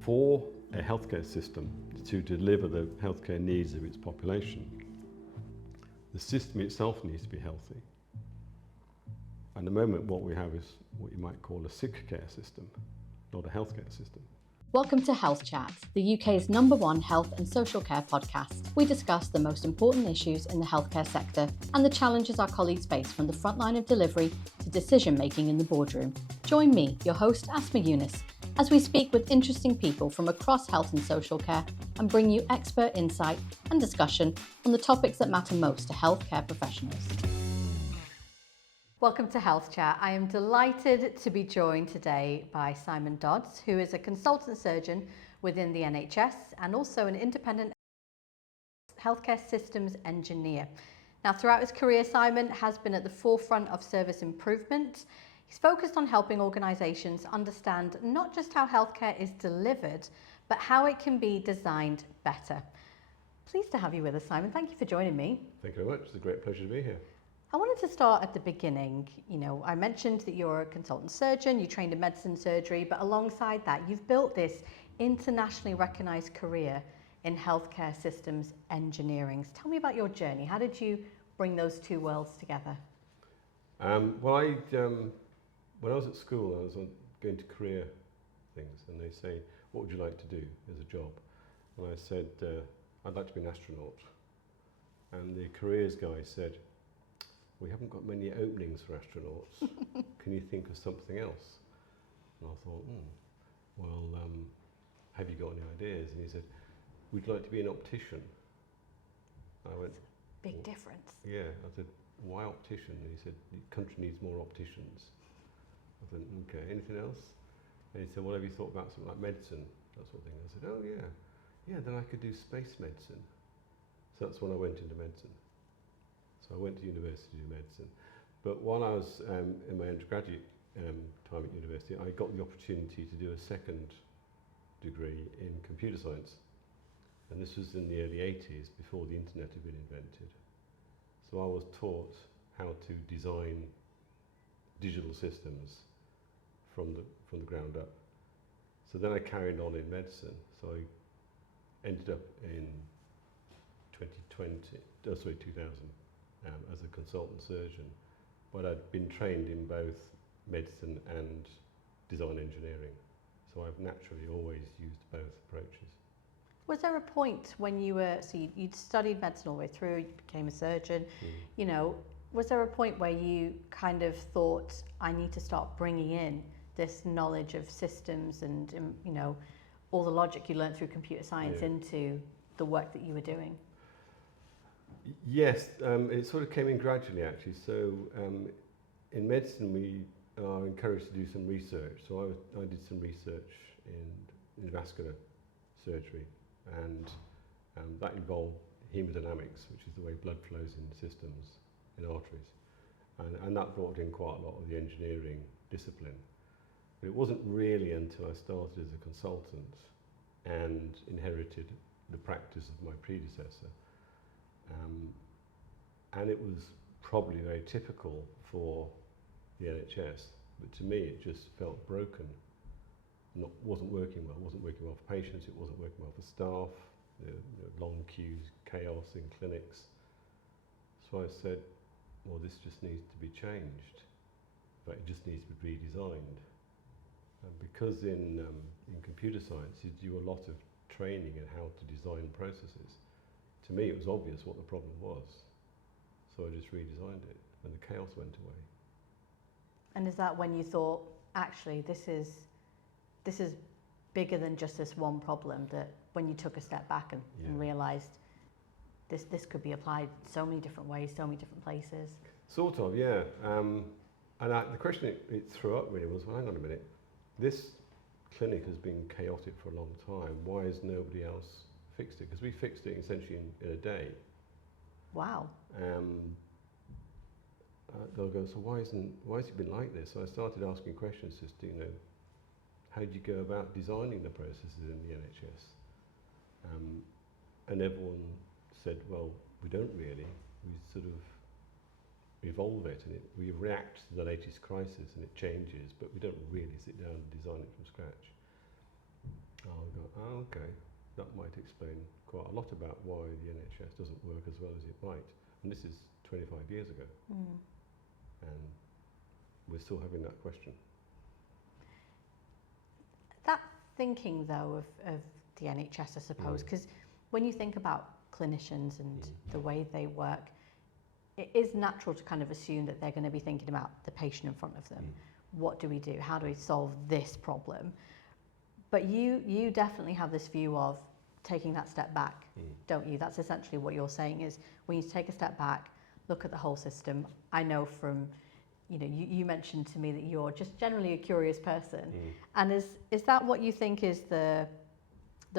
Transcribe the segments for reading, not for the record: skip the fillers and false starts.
For a healthcare system to deliver the healthcare needs of its population, the system itself needs to be healthy. At the moment, what we have is what you might call a sick care system, not a healthcare system. Welcome to Health Chat, the UK's #1 health and social care podcast. We discuss the most important issues in the healthcare sector and the challenges our colleagues face from the front line of delivery to decision-making in the boardroom. Join me, your host, Asma Younus, as we speak with interesting people from across health and social care and bring you expert insight and discussion on the topics that matter most to healthcare professionals. Welcome to Health Chat. I am delighted to be joined today by Simon Dodds, who is a consultant surgeon within the NHS and also an independent healthcare systems engineer. Now, throughout his career, Simon has been at the forefront of service improvement. He's focused on helping organisations understand not just how healthcare is delivered, but how it can be designed better. Pleased to have you with us, Simon. Thank you for joining me. Thank you very much. It's a great pleasure to be here. I wanted to start at the beginning. I mentioned that you're a consultant surgeon, you trained in medicine surgery, but alongside that, you've built this internationally recognised career in healthcare systems engineering. So tell me about your journey. How did you bring those two worlds together? When I was at school, I was going to career things, and they say, what would you like to do as a job? And I said, I'd like to be an astronaut. And the careers guy said, we haven't got many openings for astronauts. Can you think of something else? And I thought, have you got any ideas? And he said, we'd like to be an optician. I went, big difference. Yeah, I said, why optician? And he said, the country needs more opticians. I said, okay, anything else? And he said, well, have you thought about something like medicine? That sort of thing. I said, oh yeah. Yeah, then I could do space medicine. So that's when I went into medicine. So I went to university to do medicine. But while I was in my undergraduate time at university, I got the opportunity to do a second degree in computer science. And this was in the early 80s, before the internet had been invented. So I was taught how to design digital systems from the ground up. So then I carried on in medicine. So I ended up in 2000 as a consultant surgeon, but I'd been trained in both medicine and design engineering. So I've naturally always used both approaches. Was there a point when you'd studied medicine all the way through, you became a surgeon, was there a point where you kind of thought, I need to start bringing in this knowledge of systems and, all the logic you learned through computer science into the work that you were doing? Yes, it sort of came in gradually actually. So in medicine we are encouraged to do some research. So I did some research in vascular surgery, and that involved hemodynamics, which is the way blood flows in systems, in arteries. And that brought in quite a lot of the engineering discipline. But it wasn't really until I started as a consultant and inherited the practice of my predecessor. And it was probably very typical for the NHS, but to me it just felt broken. Wasn't working well. It wasn't working well for patients, it wasn't working well for staff, long queues, chaos in clinics. So I said, well, this just needs to be changed. In fact, it just needs to be redesigned. And because in computer science you do a lot of training in how to design processes, to me it was obvious what the problem was. So I just redesigned it and the chaos went away. And is that when you thought, actually, this is bigger than just this one problem, that when you took a step back and realised this could be applied so many different ways, so many different places? Sort of, yeah. And the question it threw up really was, well, hang on a minute, this clinic has been chaotic for a long time. Why has nobody else fixed it? Because we fixed it essentially in a day. Wow. They'll go, so why has it been like this? So I started asking questions just to, how do you go about designing the processes in the NHS? And everyone said, well, we don't really. We sort of evolve it, and we react to the latest crisis and it changes, but we don't really sit down and design it from scratch. I'll oh, okay, that might explain quite a lot about why the NHS doesn't work as well as it might. And this is 25 years ago, and we're still having that question. That thinking, though, of the NHS, I suppose, because when you think about clinicians and the way they work, it is natural to kind of assume that they're going to be thinking about the patient in front of them. What do we do? How do we solve this problem? But you definitely have this view of taking that step back, don't you? That's essentially what you're saying, is we need to take a step back, look at the whole system. I know from, you mentioned to me that you're just generally a curious person. And is that what you think is the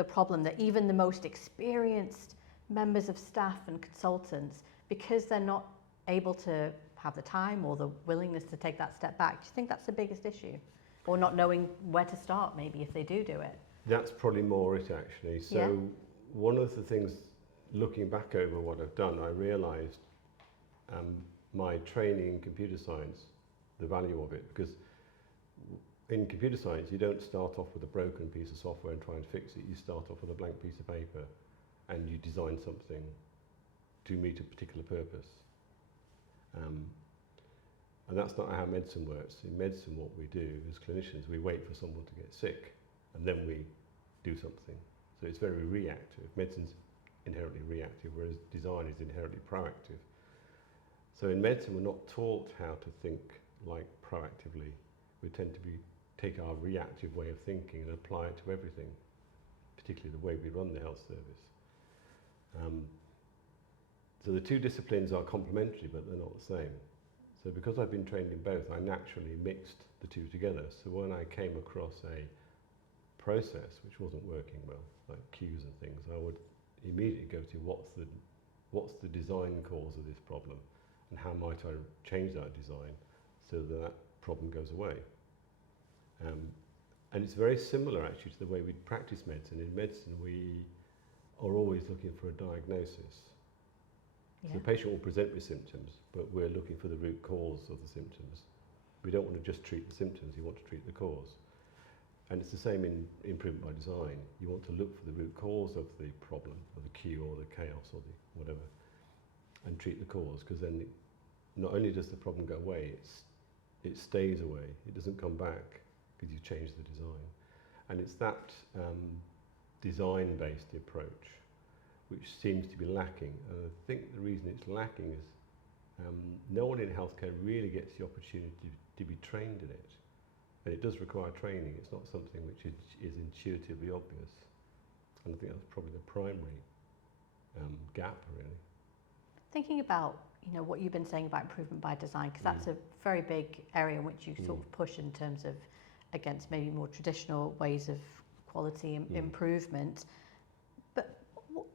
problem, that even the most experienced members of staff and consultants, because they're not able to have the time or the willingness to take that step back, do you think that's the biggest issue? Or not knowing where to start, maybe, if they do it? That's probably more it, actually. So one of the things, looking back over what I've done, I realised my training in computer science, the value of it, because in computer science you don't start off with a broken piece of software and try and fix it. You start off with a blank piece of paper and you design something to meet a particular purpose. And that's not how medicine works. In medicine, what we do as clinicians, we wait for someone to get sick and then we do something. So it's very reactive. Medicine's inherently reactive, whereas design is inherently proactive. So in medicine, we're not taught how to think like proactively. We tend to take our reactive way of thinking and apply it to everything, particularly the way we run the health service. So the two disciplines are complementary, but they're not the same. So because I've been trained in both, I naturally mixed the two together. So when I came across a process which wasn't working well, like queues and things, I would immediately go to what's the design cause of this problem, and how might I change that design so that problem goes away. And it's very similar actually to the way we practice medicine. In medicine, we are always looking for a diagnosis. So the patient will present with symptoms, but we're looking for the root cause of the symptoms. We don't want to just treat the symptoms, you want to treat the cause. And it's the same in improvement by design. You want to look for the root cause of the problem, or the queue, or the chaos, or the whatever, and treat the cause, because then not only does the problem go away, it stays away. It doesn't come back because you change the design. And it's that design-based approach which seems to be lacking. And I think the reason it's lacking is no one in healthcare really gets the opportunity to be trained in it. And it does require training. It's not something which is intuitively obvious. And I think that's probably the primary gap, really. Thinking about what you've been saying about improvement by design, because that's a very big area in which you sort of push in terms of against maybe more traditional ways of quality improvement. But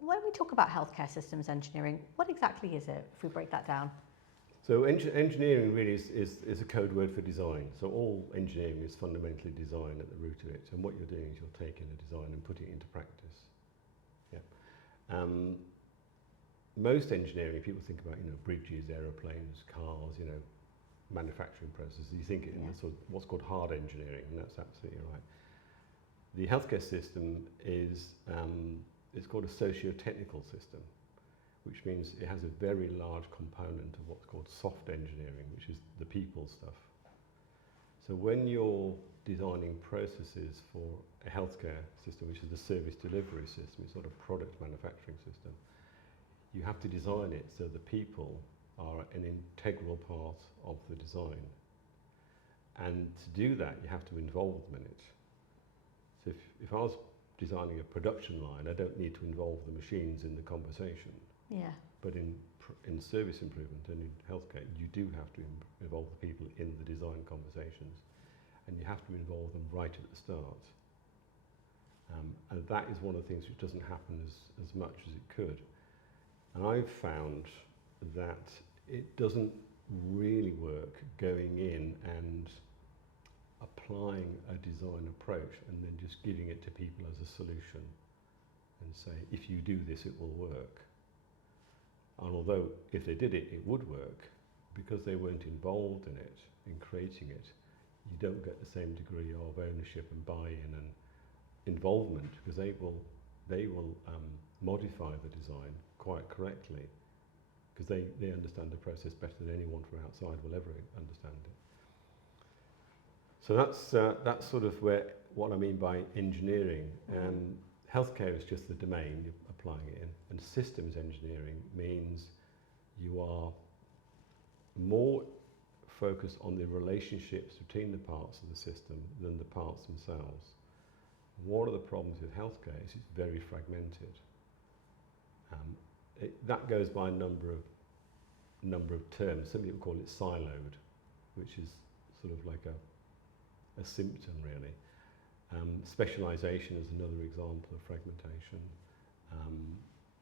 when we talk about healthcare systems engineering, what exactly is it, if we break that down? So engineering really is a code word for design. So all engineering is fundamentally design at the root of it. And what you're doing is you're taking a design and putting it into practice. Yeah. Most engineering, people think about bridges, aeroplanes, cars, manufacturing processes. You think in the sort of what's called hard engineering, and that's absolutely right. The healthcare system is it's called a socio-technical system, which means it has a very large component of what's called soft engineering, which is the people stuff. So when you're designing processes for a healthcare system, which is the service delivery system, it's sort of product manufacturing system, you have to design it so the people are an integral part of the design. And to do that, you have to involve them in it. So if I was designing a production line, I don't need to involve the machines in the conversation. Yeah. But in service improvement and in healthcare, you do have to involve the people in the design conversations, and you have to involve them right at the start. And that is one of the things which doesn't happen as much as it could. And I've found that it doesn't really work going in and applying a design approach and then just giving it to people as a solution and say, if you do this, it will work. And although if they did it, it would work, because they weren't involved in it, in creating it, you don't get the same degree of ownership and buy-in and involvement, because they will modify the design quite correctly, because they understand the process better than anyone from outside will ever understand it. So that's sort of what I mean by engineering. Healthcare is just the domain you're applying it in, and systems engineering means you are more focused on the relationships between the parts of the system than the parts themselves. One of the problems with healthcare is it's very fragmented. That goes by a number of terms. Some people call it siloed, which is sort of like a symptom, really. Specialisation is another example of fragmentation.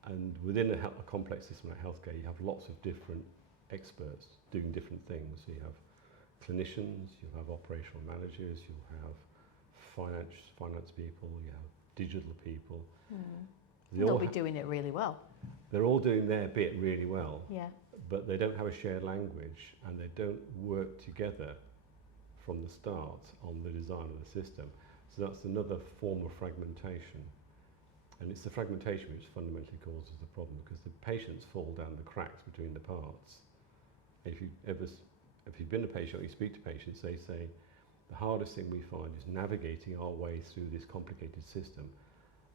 And within a complex system like healthcare, you have lots of different experts doing different things. So you have clinicians, you'll have operational managers, you'll have finance people, you have digital people. They'll be doing it really well. They're all doing their bit really well, yeah. But they don't have a shared language, and they don't work together from the start on the design of the system. So that's another form of fragmentation. And it's the fragmentation which fundamentally causes the problem, because the patients fall down the cracks between the parts. If you've been a patient or you speak to patients, they say the hardest thing we find is navigating our way through this complicated system.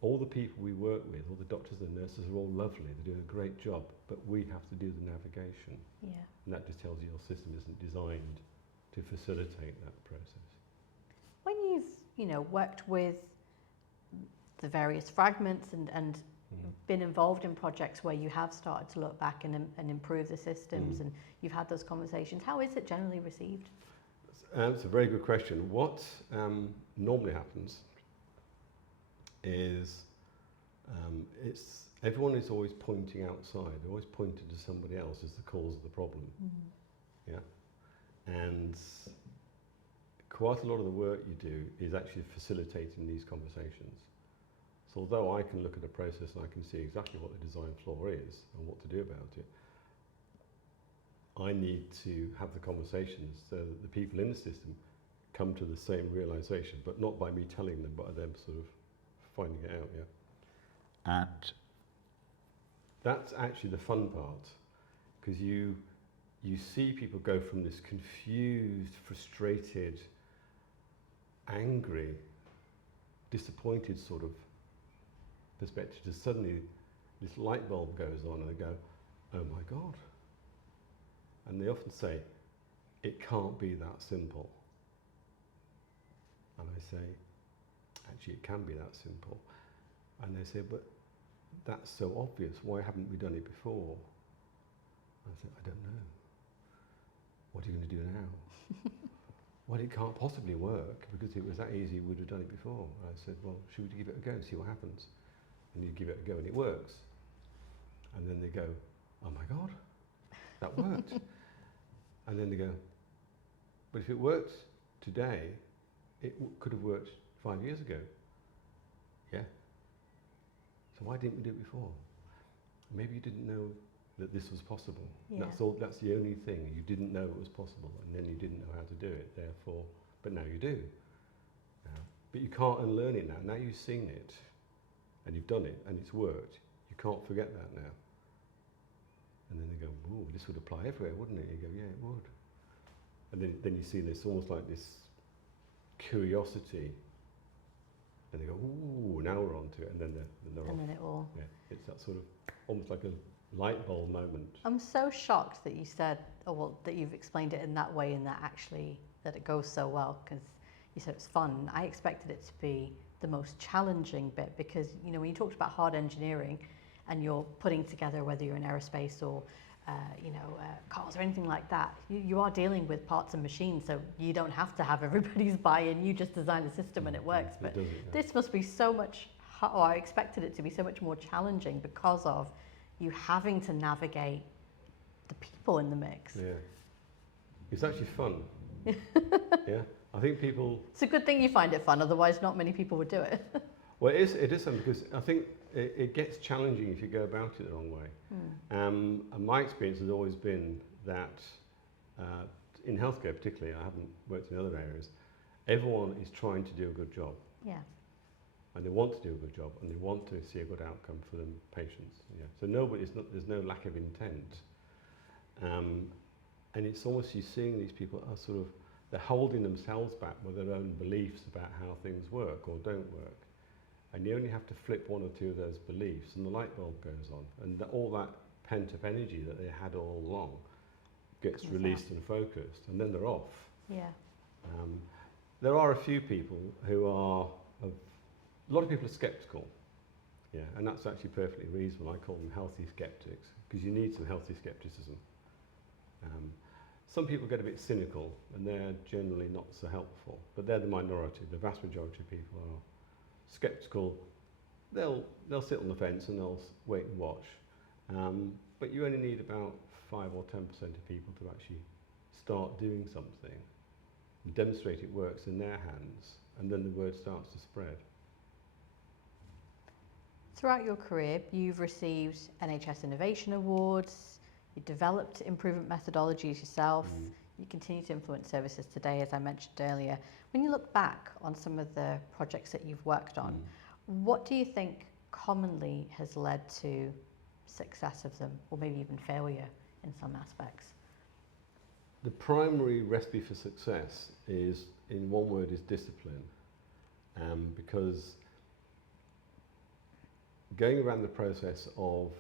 All the people we work with, all the doctors and nurses are all lovely, they're doing a great job, but we have to do the navigation. Yeah. And that just tells you your system isn't designed to facilitate that process. When you've worked with the various fragments and been involved in projects where you have started to look back and improve the systems, and you've had those conversations, how is it generally received? It's a very good question. What normally happens is everyone is always pointing outside, they're always pointing to somebody else as the cause of the problem. Yeah, and quite a lot of the work you do is actually facilitating these conversations. So although I can look at a process and I can see exactly what the design flaw is and what to do about it, I need to have the conversations so that the people in the system come to the same realization, but not by me telling them, but by them sort of finding it out, yeah. And that's actually the fun part, because you see people go from this confused, frustrated, angry, disappointed sort of perspective to suddenly this light bulb goes on and they go, oh my God. And they often say, it can't be that simple. And I say, actually it can be that simple. And they say, but that's so obvious, why haven't we done it before? I said, I don't know. What are you going to do now? Well, it can't possibly work, because if it was that easy, we would have done it before. I said, well, should we give it a go, see what happens? And you give it a go and it works. And then they go, oh my God, that worked. And then they go, but if it worked today, it could have worked 5 years ago. Yeah. So why didn't we do it before? Maybe you didn't know that this was possible. Yeah. That's the only thing. You didn't know it was possible, and then you didn't know how to do it, therefore, but now you do. But you can't unlearn it now. Now you've seen it, and you've done it, and it's worked. You can't forget that now. And then they go, ooh, this would apply everywhere, wouldn't it? You go, yeah, it would. And then you see this almost like this curiosity, and they go, ooh, now we're on to it, and then they're off. And then it all... Yeah, it's that sort of, almost like a light bulb moment. I'm so shocked that you said, that you've explained it in that way, and that it goes so well, because you said it's fun. I expected it to be the most challenging bit, because when you talked about hard engineering and you're putting together, whether you're in aerospace or cars or anything like that, you are dealing with parts and machines, so you don't have to have everybody's buy-in. You just design the system and it works. But this must be so much, or I expected it to be so much more challenging, because of you having to navigate the people in the mix. Yeah, it's actually fun. Yeah, I think people... It's a good thing you find it fun, otherwise not many people would do it. Well, it is fun, because I think it gets challenging if you go about it the wrong way. And my experience has always been that, in healthcare particularly, I haven't worked in other areas, everyone is trying to do a good job. Yeah. and they want to do a good job, and they want to see a good outcome for them patients. Yeah. So there's no lack of intent, and it's almost you seeing these people are sort of they're holding themselves back with their own beliefs about how things work or don't work, and you only have to flip one or two of those beliefs, and the light bulb goes on, and all that pent-up energy that they had all along gets released and focused, and then they're off. Yeah. There are a few people who are, a lot of people are sceptical, yeah, and that's actually perfectly reasonable. I call them healthy skeptics, because you need some healthy skepticism. Some people get a bit cynical, and they're generally not so helpful, but they're the minority. The vast majority of people are sceptical. They'll sit on the fence and they'll wait and watch. But you only need about 5 or 10% of people to actually start doing something and demonstrate it works in their hands, and then the word starts to spread. Throughout your career, you've received NHS Innovation Awards, you developed improvement methodologies yourself, you continue to influence services today, as I mentioned earlier. When you look back on some of the projects that you've worked on, what do you think commonly has led to success of them, or maybe even failure in some aspects? The primary recipe for success is, in one word, is discipline. Because going around the process of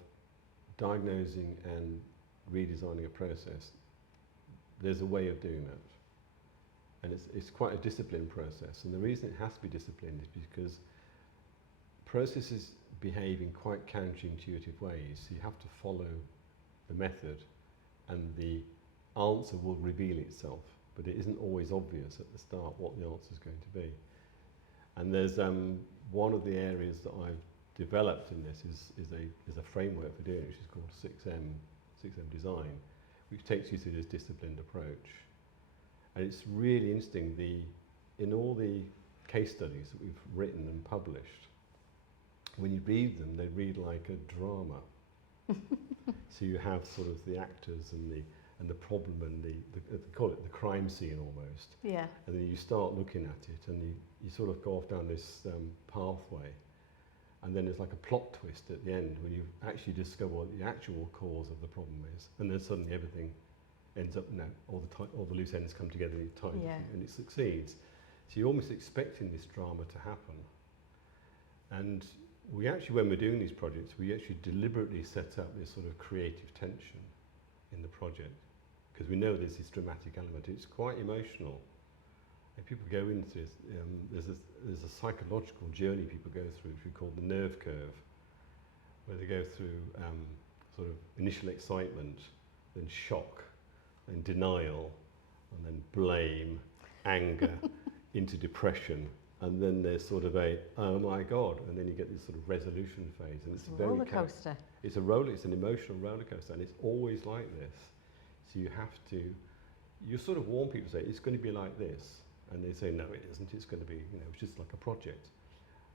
diagnosing and redesigning a process, there's a way of doing that. And it's quite a disciplined process. And the reason it has to be disciplined is because processes behave in quite counterintuitive ways. So you have to follow the method, and the answer will reveal itself, but it isn't always obvious at the start what the answer is going to be. And there's one of the areas that I've developed in this is a framework for doing it, which is called 6M design, which takes you through this disciplined approach. And it's really interesting, in all the case studies that we've written and published, when you read them, they read like a drama. So you have sort of the actors and the problem and they call it the crime scene almost. Yeah. And then you start looking at it, and you sort of go off down this pathway, and then there's like a plot twist at the end when you actually discover what the actual cause of the problem is, and then suddenly everything ends up, all the loose ends come together and and it succeeds. So you're almost expecting this drama to happen. And we actually, when we're doing these projects, we actually deliberately set up this sort of creative tension in the project, because we know there's this dramatic element. It's quite emotional. And people go into this, there's a psychological journey people go through, which we call the nerve curve, where they go through sort of initial excitement, then shock, then denial, and then blame, anger, into depression, and then there's sort of a, oh my God, and then you get this sort of resolution phase, and it's a roller coaster. It's an emotional roller coaster, and it's always like this. So you sort of warn people, say it's going to be like this, and they say no, it isn't. It's going to be, it's just like a project.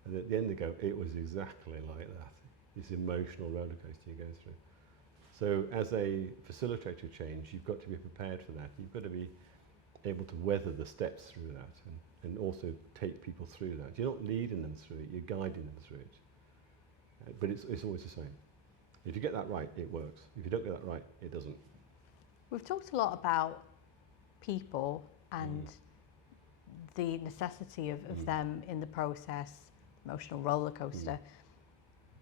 And at the end they go, it was exactly like that. This emotional roller coaster you go through. So as a facilitator of change, you've got to be prepared for that. You've got to be able to weather the steps through that, and also take people through that. You're not leading them through it, you're guiding them through it. But it's always the same. If you get that right, it works. If you don't get that right, it doesn't. We've talked a lot about people and the necessity of them in the process, emotional roller coaster.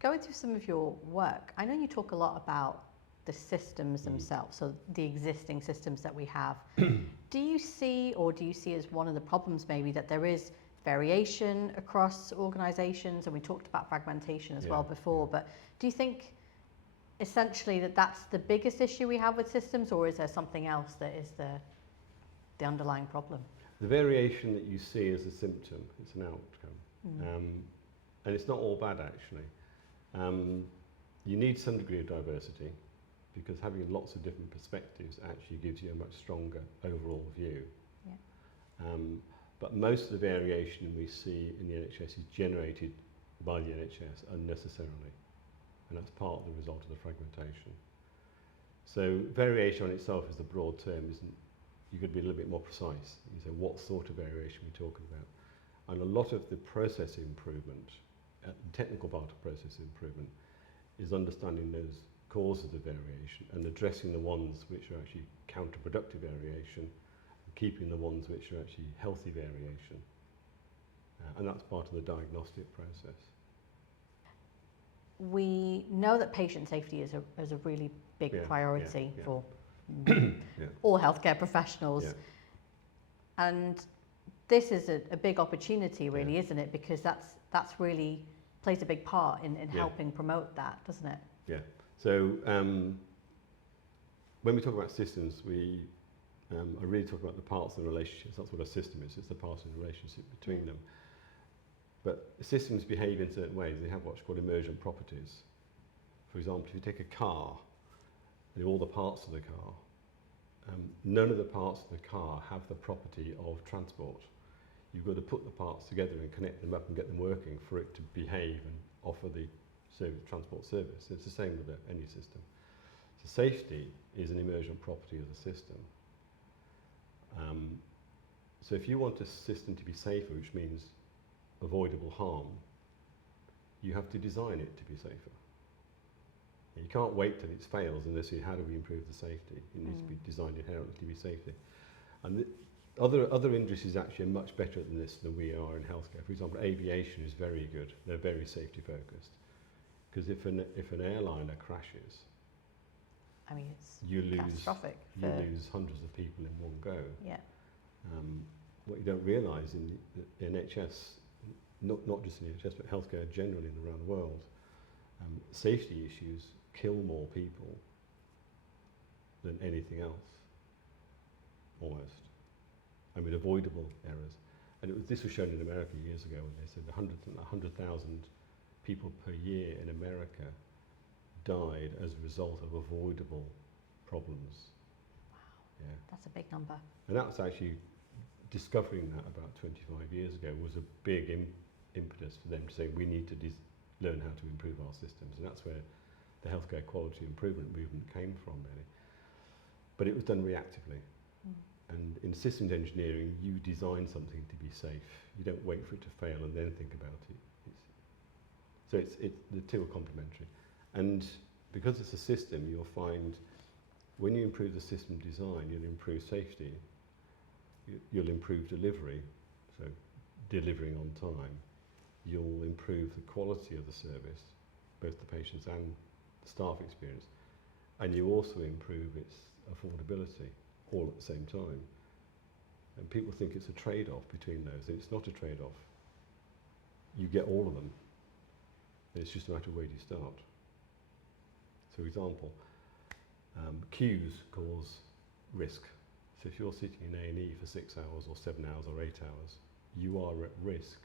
Going through some of your work, I know you talk a lot about the systems themselves, so the existing systems that we have. Do you see as one of the problems maybe that there is variation across organisations, and we talked about fragmentation as well before, but do you think essentially that's the biggest issue we have with systems, or is there something else that is the underlying problem? The variation that you see is a symptom, it's an outcome. And it's not all bad actually. You need some degree of diversity, because having lots of different perspectives actually gives you a much stronger overall view. Yeah. But most of the variation we see in the NHS is generated by the NHS unnecessarily, and that's part of the result of the fragmentation. So variation on itself is the broad term, isn't? You could be a little bit more precise. You say, what sort of variation we're talking about? And a lot of the process improvement the technical part of process improvement is understanding those causes of variation and addressing the ones which are actually counterproductive variation, and keeping the ones which are actually healthy variation. And that's part of the diagnostic process. We know that patient safety is a really big priority for all healthcare professionals. Yeah. And this is a big opportunity, really, isn't it? Because that's really plays a big part in helping promote that, doesn't it? Yeah. So when we talk about systems, we are really talking about the parts of the relationships. That's what a system is. It's the parts of the relationship between them. But systems behave in certain ways. They have what's called emergent properties. For example, if you take a car, all the parts of the car, none of the parts of the car have the property of transport. You've got to put the parts together and connect them up and get them working for it to behave and offer the transport service. It's the same with any system. So safety is an emergent property of the system. So if you want a system to be safer, which means avoidable harm, you have to design it to be safer. You can't wait till it fails and say, how do we improve the safety? It needs to be designed inherently to be safety. And other industries actually are much better than this than we are in healthcare. For example, aviation is very good. They're very safety focused. Because if an airliner crashes, I mean, it's catastrophic. You lose hundreds of people in one go. Yeah. What you don't realise in the NHS, not just in the NHS, but healthcare generally and around the world, safety issues kill more people than anything else, almost. I mean, avoidable errors. And this was shown in America years ago when they said 100,000 people per year in America died as a result of avoidable problems. Wow, yeah. That's a big number. And that was actually, discovering that about 25 years ago was a big impetus for them to say we need to learn how to improve our systems. And that's where the healthcare quality improvement movement came from, really. But it was done reactively. And in systems engineering, you design something to be safe. You don't wait for it to fail and then think about it. The two are complementary. And because it's a system, you'll find when you improve the system design, you'll improve safety, you'll improve delivery, so delivering on time. You'll improve the quality of the service, both the patients and the staff experience. And you also improve its affordability, all at the same time. And people think it's a trade-off between those. It's not a trade-off. You get all of them. It's just a matter of where you start. So, for example, queues cause risk. So if you're sitting in A&E for 6 hours or 7 hours or 8 hours, you are at risk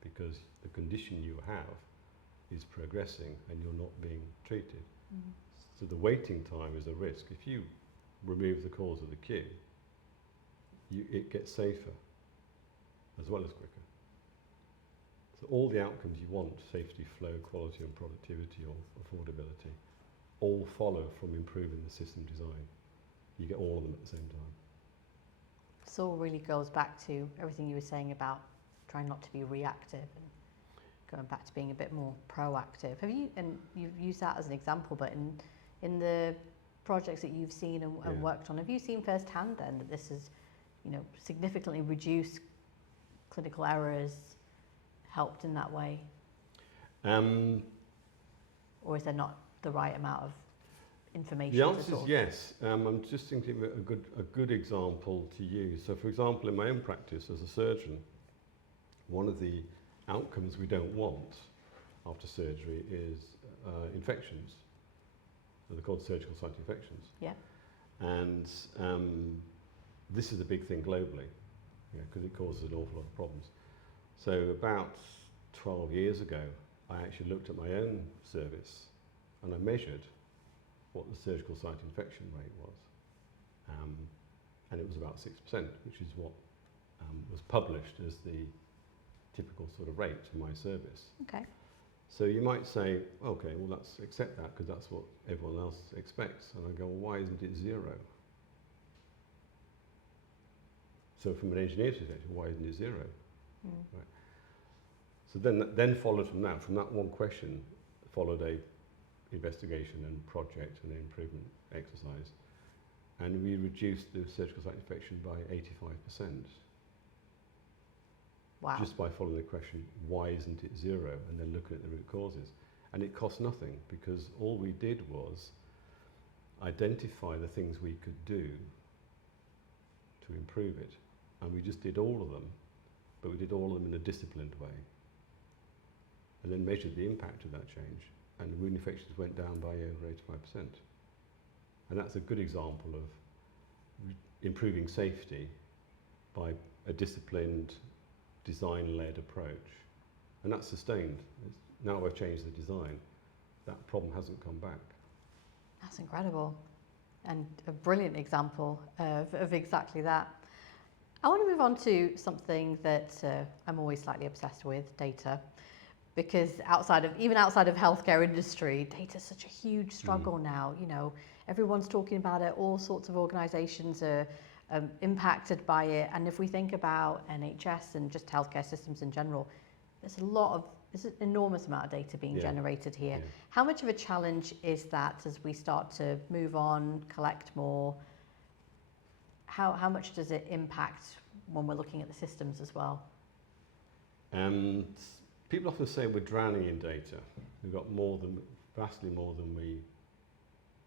because the condition you have is progressing and you're not being treated. So the waiting time is a risk. If you remove the cause of the queue, it gets safer as well as quicker. So all the outcomes you want, safety, flow, quality and productivity or affordability, all follow from improving the system design. You get all of them at the same time. This all really goes back to everything you were saying about trying not to be reactive and going back to being a bit more proactive. You've used that as an example, but in the projects that you've seen and worked on, have you seen firsthand then that this has, significantly reduced clinical errors, helped in that way? Or is there not the right amount of information? The answer is yes. I'm just thinking of a good example to use. So, for example, in my own practice as a surgeon, one of the outcomes we don't want after surgery is infections. So they're called surgical site infections. Yeah. And this is a big thing globally, because it causes an awful lot of problems. So about 12 years ago, I actually looked at my own service and I measured what the surgical site infection rate was. And it was about 6%, which is what was published as the typical sort of rate for my service. Okay. So you might say, okay, well, let's accept that because that's what everyone else expects. And I go, well, why isn't it 0? So from an engineer's perspective, why isn't it 0? Right. So then followed from that one question, followed a investigation and project and improvement exercise, and we reduced the surgical site infection by 85%. Wow. Just by following the question, why isn't it zero, and then looking at the root causes. And it cost nothing, because all we did was identify the things we could do to improve it. And we just did all of them, but we did all of them in a disciplined way. And then measured the impact of that change, and wound infections went down by over 85%. And that's a good example of improving safety by a disciplined, design-led approach. And that's sustained. Now we've changed the design, that problem hasn't come back. That's incredible, and a brilliant example of exactly that. I want to move on to something that I'm always slightly obsessed with, data, because even outside of healthcare industry, data is such a huge struggle now. You know, everyone's talking about it, all sorts of organisations are impacted by it, and if we think about NHS and just healthcare systems in general, there's an enormous amount of data being generated here. Yeah. How much of a challenge is that as we start to move on, collect more? How much does it impact when we're looking at the systems as well? People often say we're drowning in data. We've got vastly more than we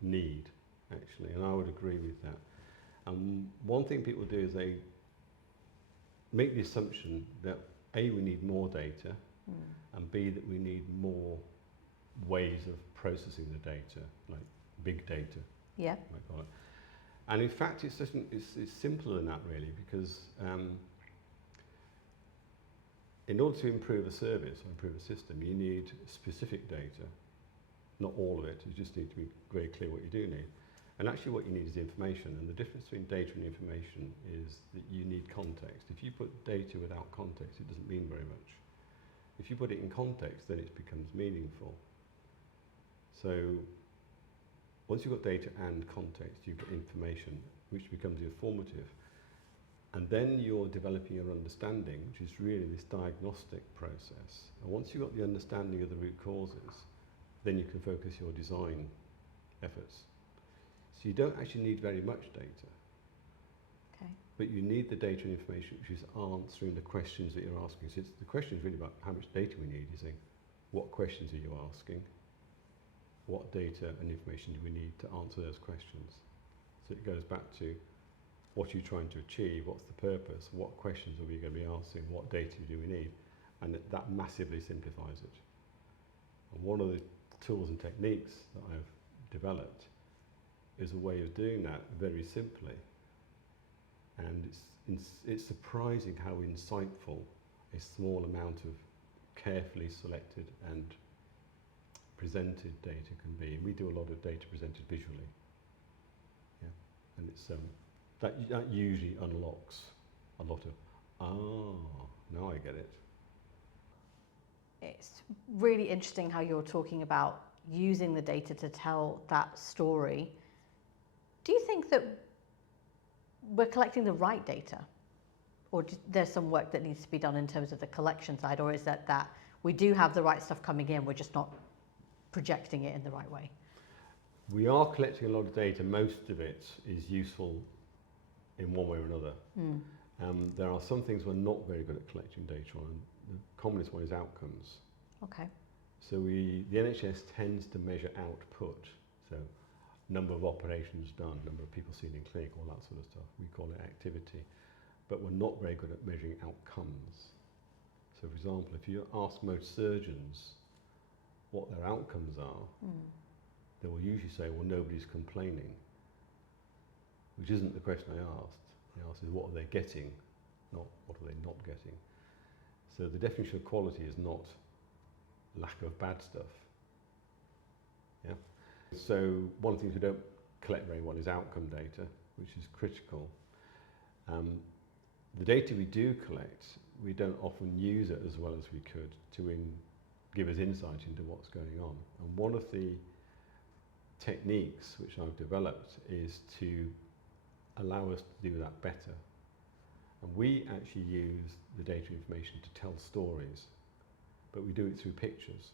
need, actually, and I would agree with that. One thing people do is they make the assumption that A, we need more data, and B, that we need more ways of processing the data, like big data. Yeah. I call it. And in fact, it's simpler than that, really, because in order to improve a service or improve a system, you need specific data, not all of it. You just need to be very clear what you do need. And actually what you need is information, and the difference between data and information is that you need context. If you put data without context, it doesn't mean very much. If you put it in context, then it becomes meaningful. So once you've got data and context, you've got information, which becomes informative. And then you're developing your understanding, which is really this diagnostic process. And once you've got the understanding of the root causes, then you can focus your design efforts. So you don't actually need very much data. Okay. But you need the data and information which is answering the questions that you're asking. So the question is really about how much data we need. You're saying, what questions are you asking? What data and information do we need to answer those questions? So it goes back to what are you trying to achieve? What's the purpose? What questions are we going to be asking? What data do we need? And that massively simplifies it. And one of the tools and techniques that I've developed is a way of doing that very simply. And it's surprising how insightful a small amount of carefully selected and presented data can be. We do a lot of data presented visually. Yeah. And it's that usually unlocks a lot of, now I get it. It's really interesting how you're talking about using the data to tell that story. Do you think that we're collecting the right data? Or there's some work that needs to be done in terms of the collection side? Or is that we do have the right stuff coming in, we're just not projecting it in the right way? We are collecting a lot of data. Most of it is useful in one way or another. There are some things we're not very good at collecting data on. The commonest one is outcomes. Okay. So the NHS tends to measure output. So number of operations done, number of people seen in clinic, all that sort of stuff. We call it activity. But we're not very good at measuring outcomes. So for example, if you ask most surgeons what their outcomes are, they will usually say, well, nobody's complaining, which isn't the question I asked. I asked is what are they getting, not what are they not getting. So the definition of quality is not lack of bad stuff. Yeah. So one of the things we don't collect very well is outcome data, which is critical. The data we do collect, we don't often use it as well as we could to give us insight into what's going on. And one of the techniques which I've developed is to allow us to do that better. And we actually use the data information to tell stories. but we do it through pictures.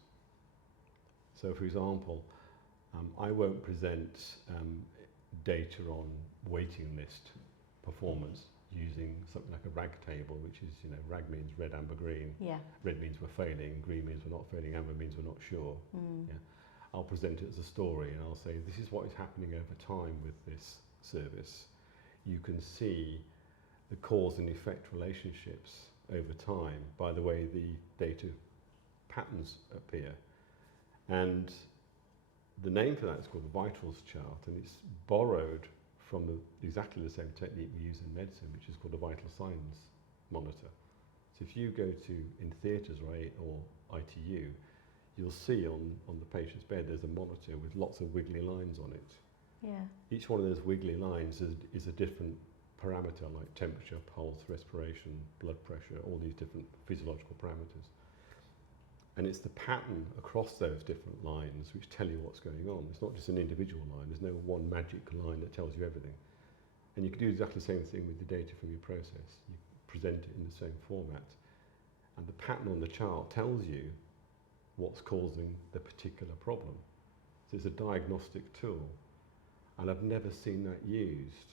So for example, I won't present data on waiting list performance using something like a RAG table, which is, RAG means red, amber, green. Yeah. Red means we're failing, green means we're not failing, amber means we're not sure. Yeah. I'll present it as a story and I'll say, this is what is happening over time with this service. You can see the cause and effect relationships over time by the way the data patterns appear. And the name for that is called the vitals chart, and it's borrowed from exactly the same technique we use in medicine, which is called a vital signs monitor. So if you go in theatres or ITU, you'll see on the patient's bed there's a monitor with lots of wiggly lines on it. Yeah. Each one of those wiggly lines is a different parameter, like temperature, pulse, respiration, blood pressure, all these different physiological parameters. And it's the pattern across those different lines which tell you what's going on. It's not just an individual line. There's no one magic line that tells you everything. And you can do exactly the same thing with the data from your process. You present it in the same format. And the pattern on the chart tells you what's causing the particular problem. So it's a diagnostic tool. And I've never seen that used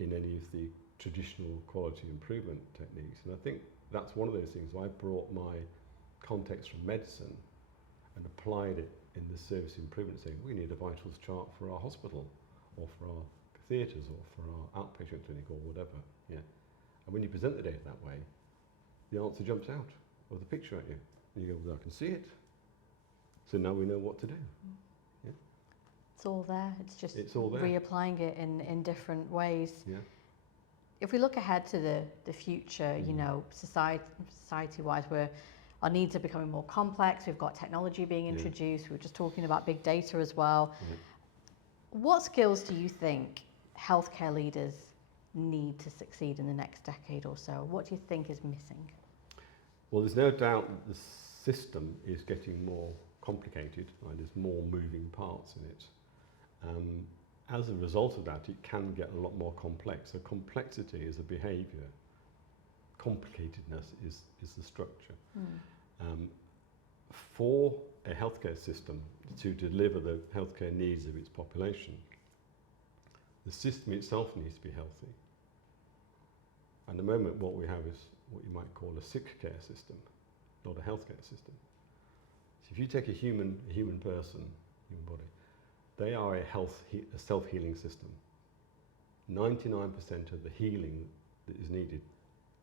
in any of the traditional quality improvement techniques. And I think that's one of those things. I brought my context from medicine and applied it in the service improvement, saying we need a vitals chart for our hospital or for our theatres or for our outpatient clinic or whatever. Yeah. And when you present the data that way, the answer jumps out of the picture at you. And you go, well, I can see it. So now we know what to do. Yeah. It's all there. It's all there. Reapplying it in different ways. Yeah. If we look ahead to the future, society-wise, our needs are becoming more complex. We've got technology being introduced. We were just talking about big data as well. What skills do you think healthcare leaders need to succeed in the next decade or so? What do you think is missing? Well, there's no doubt that the system is getting more complicated, and there's more moving parts in it. As a result of that, it can get a lot more complex. So complexity is a behaviour. Complicatedness is the structure. For a healthcare system to deliver the healthcare needs of its population, the system itself needs to be healthy. And at the moment what we have is what you might call a sick care system, not a healthcare system. So if you take a human person, human body, they are a self-healing system. 99% of the healing that is needed,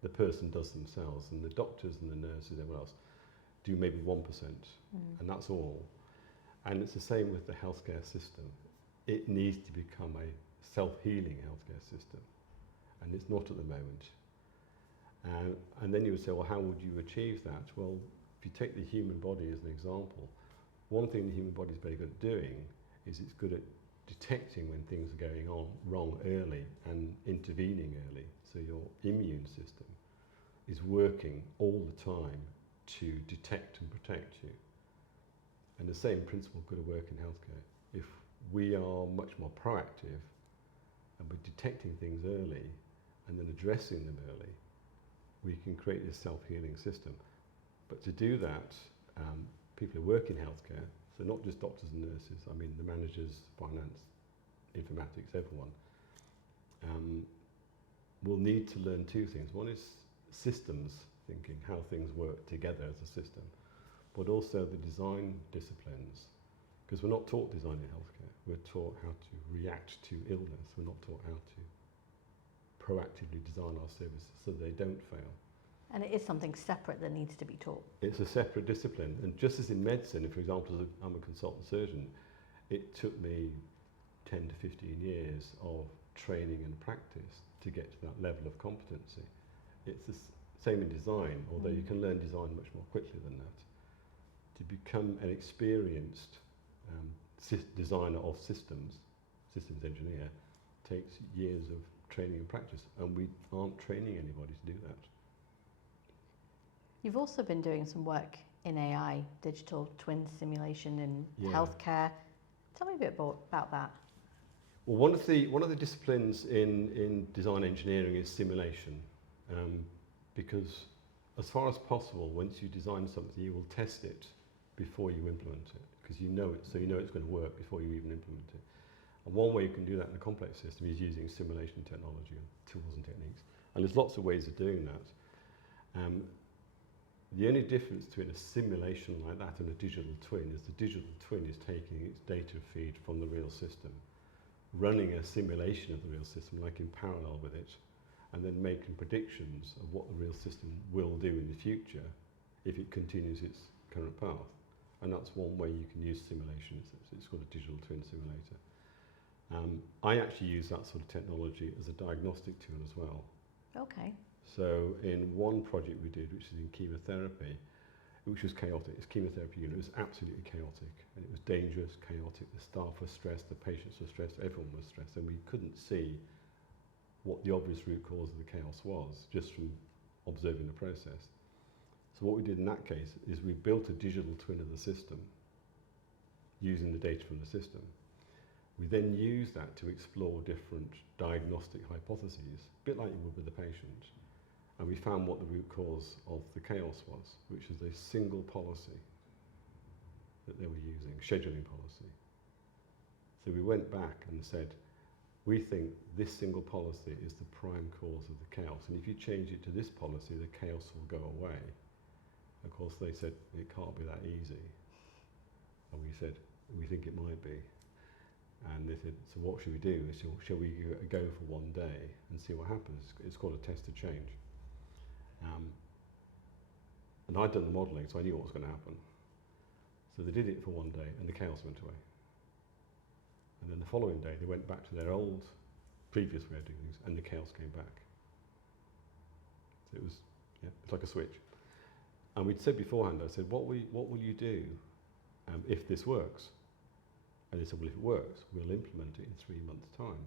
the person does themselves, and the doctors and the nurses and everyone else do maybe 1%, and that's all. And it's the same with the healthcare system. It needs to become a self-healing healthcare system, and it's not at the moment. And then you would say, well, how would you achieve that? Well, if you take the human body as an example, one thing the human body is very good at doing is it's good at detecting when things are going on wrong early and intervening early. So your immune system is working all the time to detect and protect you. And the same principle could work in healthcare. If we are much more proactive and we're detecting things early and then addressing them early, we can create this self-healing system. But to do that, people who work in healthcare, so not just doctors and nurses, I mean the managers, finance, informatics, everyone, will need to learn two things. One is systems thinking, how things work together as a system, but also the design disciplines, because we're not taught design in healthcare. We're taught how to react to illness. We're not taught how to proactively design our services so they don't fail. And it is something separate that needs to be taught. It's a separate discipline. And just as in medicine, for example, I'm a consultant surgeon, it took me 10 to 15 years of training and practice to get to that level of competency. It's the same in design, although you can learn design much more quickly than that. To become an experienced designer of systems engineer, takes years of training and practice, and we aren't training anybody to do that. You've also been doing some work in AI, digital twin simulation in healthcare. Tell me a bit about that. Well, one of the disciplines in design engineering is simulation, because as far as possible, once you design something, you will test it before you implement it, because you know it, so you know it's going to work before you even implement it. And one way you can do that in a complex system is using simulation technology and tools and techniques. And there's lots of ways of doing that. The only difference between a simulation like that and a digital twin is the digital twin is taking its data feed from the real system, running a simulation of the real system like in parallel with it, and then making predictions of what the real system will do in the future if it continues its current path. And that's one way you can use simulation. It's called a digital twin simulator. I actually use that sort of technology as a diagnostic tool as well. Okay. So in one project we did, which is in chemotherapy, which was chaotic, this chemotherapy unit was absolutely chaotic, and it was dangerous, chaotic, the staff were stressed, the patients were stressed, everyone was stressed, and we couldn't see what the obvious root cause of the chaos was, just from observing the process. So what we did in that case is we built a digital twin of the system, using the data from the system. We then used that to explore different diagnostic hypotheses, a bit like you would with the patient. And we found what the root cause of the chaos was, which is a single policy that they were using, scheduling policy. So we went back and said, we think this single policy is the prime cause of the chaos. And if you change it to this policy, the chaos will go away. Of course, they said, it can't be that easy. And we said, we think it might be. And they said, so what should we do? Shall we go for one day and see what happens? It's called a test of change. And I'd done the modelling, so I knew what was going to happen. So they did it for one day, and the chaos went away. And then the following day, they went back to their old, previous way of doing things, and the chaos came back. So it was, yeah, it's like a switch. And we'd said beforehand, I said, what will you do if this works? And they said, well, if it works, we'll implement it in 3 months' time.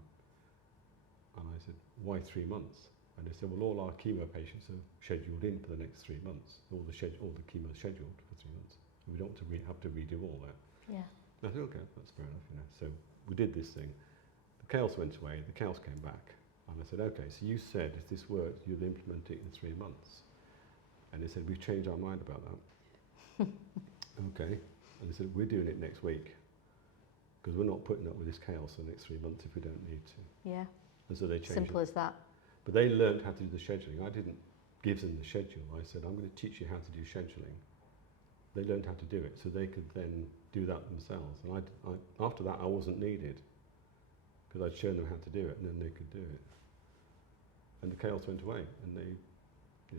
And I said, why 3 months? And they said, well, all our chemo patients are scheduled in for the next 3 months. All the chemo is scheduled for 3 months. We don't have to redo all that. Yeah. And I said, okay, that's fair enough, you know. So we did this thing. The chaos went away, the chaos came back. And I said, okay, so you said if this works, you'll implement it in 3 months. And they said, we've changed our mind about that. Okay. And they said, we're doing it next week, because we're not putting up with this chaos for the next 3 months if we don't need to. Yeah. And so they changed Simple as that. But they learned how to do the scheduling. I didn't give them the schedule. I said, I'm going to teach you how to do scheduling. They learned how to do it, so they could then do that themselves. And after that, I wasn't needed, because I'd shown them how to do it, and then they could do it. And the chaos went away, and they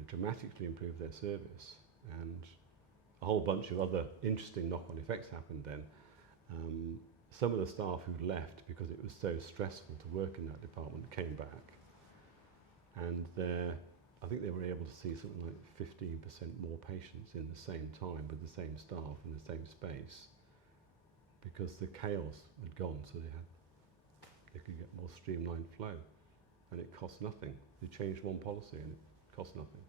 dramatically improved their service. And a whole bunch of other interesting knock-on effects happened then. Some of the staff who left because it was so stressful to work in that department came back. And I think they were able to see something like 15% more patients in the same time with the same staff in the same space, because the chaos had gone, so they could get more streamlined flow, and it cost nothing. They changed one policy and it cost nothing.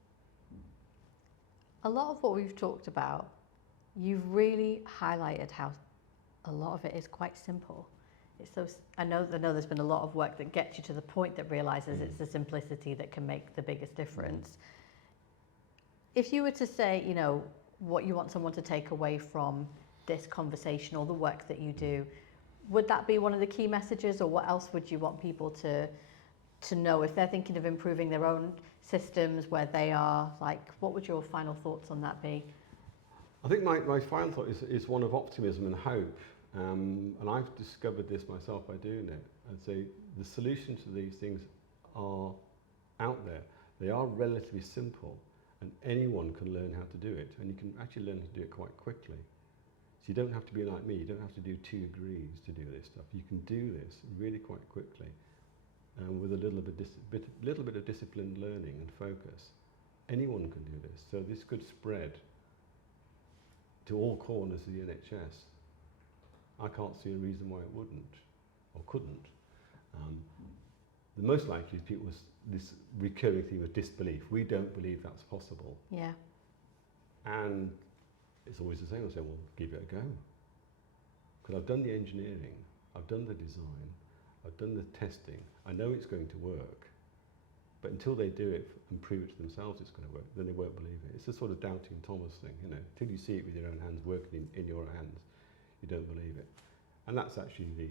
A lot of what we've talked about, you've really highlighted how a lot of it is quite simple. It's so, I know there's been a lot of work that gets you to the point that realises it's the simplicity that can make the biggest difference. If you were to say, what you want someone to take away from this conversation or the work that you do, would that be one of the key messages, or what else would you want people to know if they're thinking of improving their own systems where they are? Like, what would your final thoughts on that be? I think my final thought is one of optimism and hope. And I've discovered this myself by doing it. I'd say the solution to these things are out there. They are relatively simple, and anyone can learn how to do it. And you can actually learn to do it quite quickly. So you don't have to be like me. You don't have to do 2 degrees to do this stuff. You can do this really quite quickly, with a little bit of disciplined learning and focus. Anyone can do this. So this could spread to all corners of the NHS. I can't see a reason why it wouldn't or couldn't. The most likely is people with this recurring theme of disbelief. We don't believe that's possible. Yeah. And it's always the same. I say, well, give it a go. Because I've done the engineering, I've done the design, I've done the testing. I know it's going to work, But until they do it and prove it to themselves it's going to work, then they won't believe it. It's a sort of doubting Thomas thing, you know. Until you see it with your own hands, working in your hands, you don't believe it. And that's actually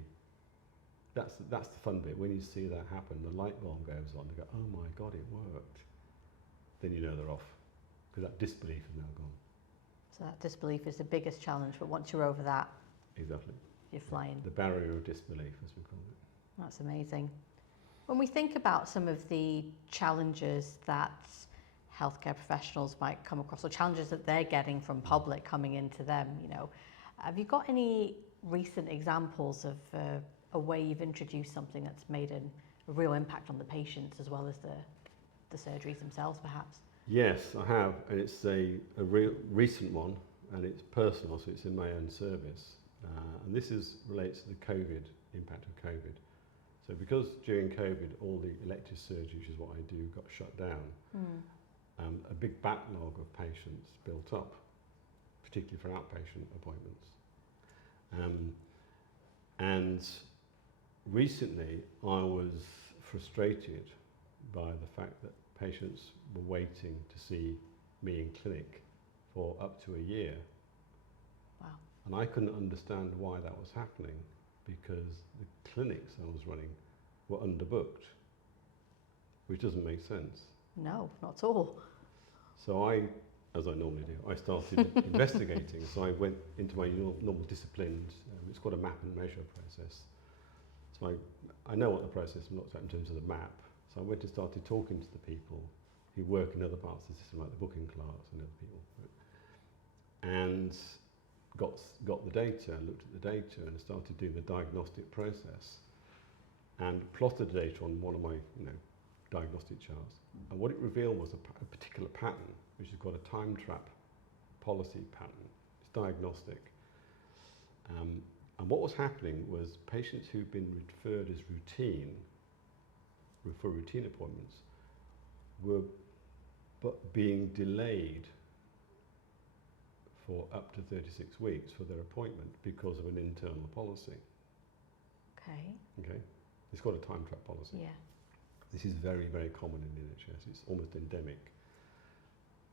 that's the fun bit. When you see that happen, the light bulb goes on, they go, oh my God, it worked. Then you know they're off, because that disbelief is now gone. So that disbelief is the biggest challenge, but once you're over that, exactly, you're flying. The barrier of disbelief, as we call it. That's amazing. When we think about some of the challenges that healthcare professionals might come across, or challenges that they're getting from public coming into them, you know, have you got any recent examples of a way you've introduced something that's made a real impact on the patients as well as the surgeries themselves, perhaps? Yes, I have, and it's a real recent one, and it's personal, so it's in my own service. And this relates to the COVID, impact of COVID. So because during COVID, all the elective surgery, which is what I do, got shut down, a big backlog of patients built up, particularly for outpatient appointments. And recently, I was frustrated by the fact that patients were waiting to see me in clinic for up to a year. Wow. And I couldn't understand why that was happening, because the clinics I was running were underbooked, which doesn't make sense. No, not at all. So I, as I normally do, I started investigating. So I went into my normal disciplines. It's called a map and measure process. So I know what the process looks like in terms of the map. So I went and started talking to the people who work in other parts of the system, like the booking clerks and other people, and got the data, looked at the data, and started doing the diagnostic process, and plotted the data on one of my diagnostic charts. And what it revealed was a particular pattern, which is called a time trap policy pattern. It's diagnostic. And what was happening was patients who'd been referred as for routine appointments were being delayed for up to 36 weeks for their appointment because of an internal policy. Okay. It's called a time trap policy. Yeah. This is very, very common in the NHS. It's almost endemic.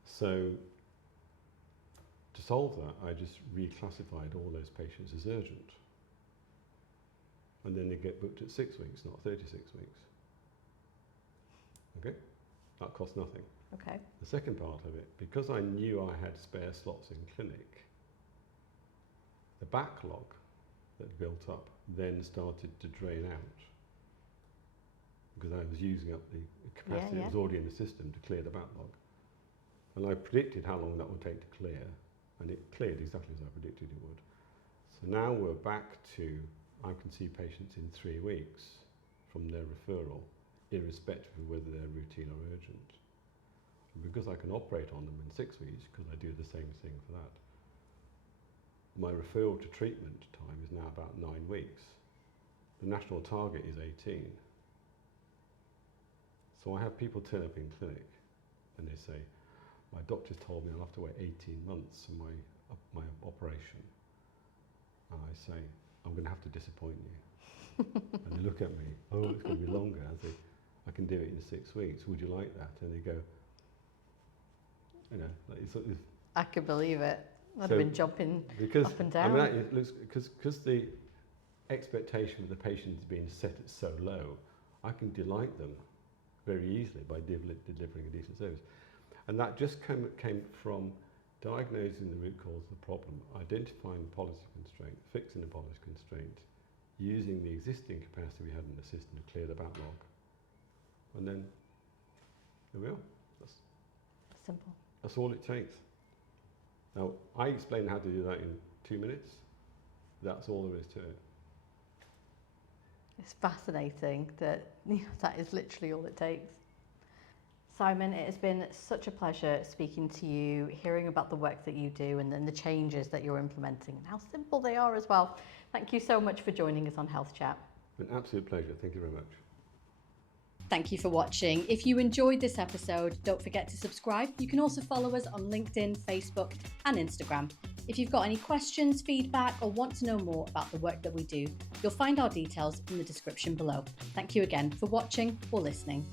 So to solve that, I just reclassified all those patients as urgent. And then they get booked at 6 weeks, not 36 weeks. Okay? That costs nothing. Okay. The second part of it, because I knew I had spare slots in clinic, the backlog that built up then started to drain out, because I was using up the capacity that was already in the system to clear the backlog. And I predicted how long that would take to clear, and it cleared exactly as I predicted it would. So now we're back to, I can see patients in 3 weeks from their referral, irrespective of whether they're routine or urgent. And because I can operate on them in 6 weeks, because I do the same thing for that, my referral to treatment time is now about 9 weeks. The national target is 18. So I have people turn up in clinic and they say, my doctor's told me I'll have to wait 18 months for my operation. And I say, I'm going to have to disappoint you. And they look at me, oh, it's going to be longer. I say, I can do it in 6 weeks. Would you like that? And they go, like it's sort of, I could believe it. I'd have been jumping up and down. I mean, it looks, because the expectation of the patient is being set at so low, I can delight them very easily by delivering a decent service. And that just came from diagnosing the root cause of the problem, identifying the policy constraint, fixing the policy constraint, using the existing capacity we had in the system to clear the backlog. And then, there we are. That's simple. That's all it takes. Now, I explained how to do that in 2 minutes. That's all there is to it. It's fascinating that that is literally all it takes. Simon, it has been such a pleasure speaking to you, hearing about the work that you do and then the changes that you're implementing and how simple they are as well. Thank you so much for joining us on Health Chat. An absolute pleasure. Thank you very much. Thank you for watching. If you enjoyed this episode, don't forget to subscribe. You can also follow us on LinkedIn, Facebook and Instagram. If you've got any questions, feedback or want to know more about the work that we do, you'll find our details in the description below. Thank you again for watching or listening.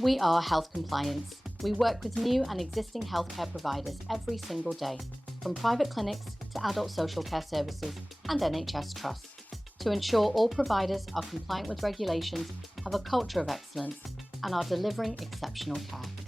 We are Health Compliance. We work with new and existing healthcare providers every single day, from private clinics to adult social care services and NHS trusts, to ensure all providers are compliant with regulations, have a culture of excellence, and are delivering exceptional care.